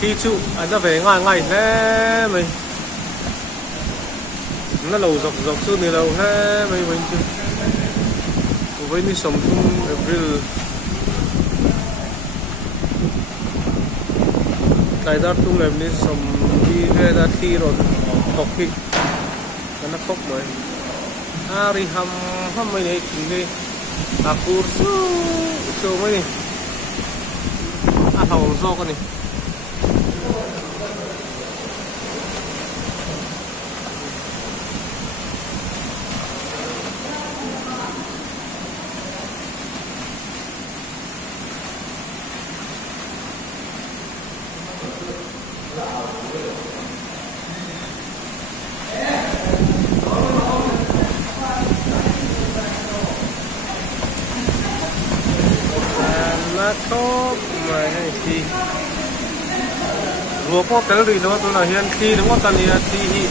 si trụ nó về ngoài ngày thế mình nó lầu dọc dọc xưa này lầu thế mình với đi sống chung April cái đó tung làm đi sống đi ra thi rồi học khi nó khóc rồi hari ham mấy này thì aku so mấy này hồng rô con này top mà hay thì vừa có cái gì đó tôi là hiện khi đúng không ta này thì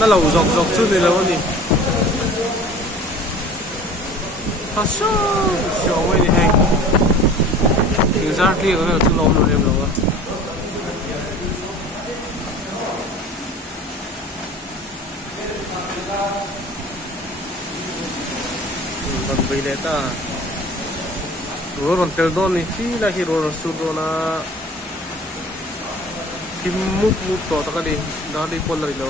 nó lầu dọc dọc chút này đâu nhỉ phát số ấy thì hay thì ra kia có thể chút lắm rồi em đâu còn bây giờ ta roron tel don ni chi la hi roron su do na kim muk to ta ka di da di pol ri lo